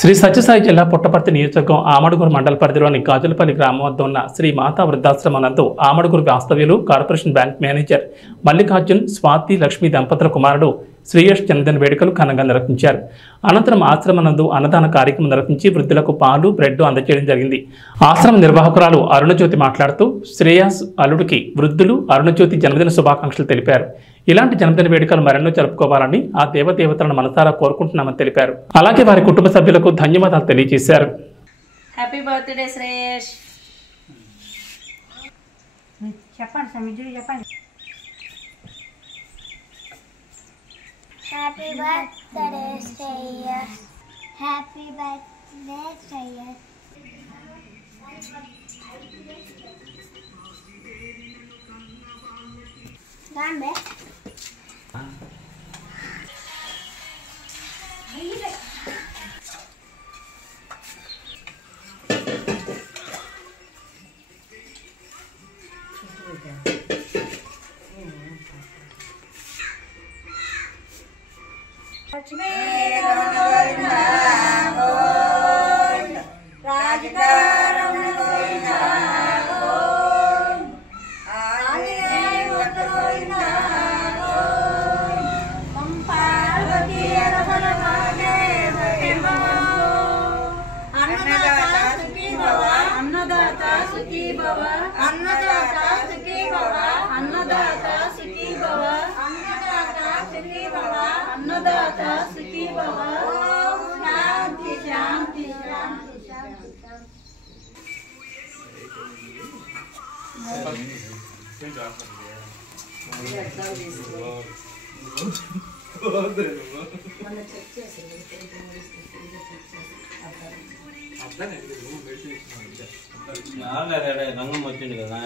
శ్రీ సత్యసాయి జిల్లా పుట్టపర్తి నియోజకవర్గం ఆమడుగురు మండల పరిధిలోని గాజులపల్లి గ్రామం వద్ద ఉన్న శ్రీ మాతా వృద్ధాశ్రమం నందు ఆమడుగురు వాస్తవ్యులు corporation bank manager Mallikarjun Swathi Lakshmi దంపతుల కుమారుడు శ్రీయష్ జన్మదిన వేడుకలు ఘనంగా నిర్వహించారు. అనంతరం ఆశ్రమం నందు అన్నదాన కార్యక్రమం నిర్వహించి వృద్ధులకు పాలు బ్రెడ్ అందజేయడం జరిగింది. ఆశ్రమ నిర్వాహకురాలు అరుణజ్యోతి మాట్లాడుతూ శ్రేయాస్ అల్లుడికి వృద్ధులు అరుణజ్యోతి జన్మదిన శుభాకాంక్షలు తెలిపారు. ఇలాంటి జన్మదిన వేడుకలు మరెన్నో జరుపుకోవాలని ఆ దేవదేవతలను మనసారా కోరుకుంటున్నామని తెలిపారు. అలాగే వారి కుటుంబ సభ్యులకు ధన్యవాదాలు తెలియజేశారు. Happy birthday Shreyas. చెప్పండి సమిజు చెప్పండి. Happy birthday Shreyas. Happy birthday Shreyas. రాంబే రంగం వచ్చింది కదా.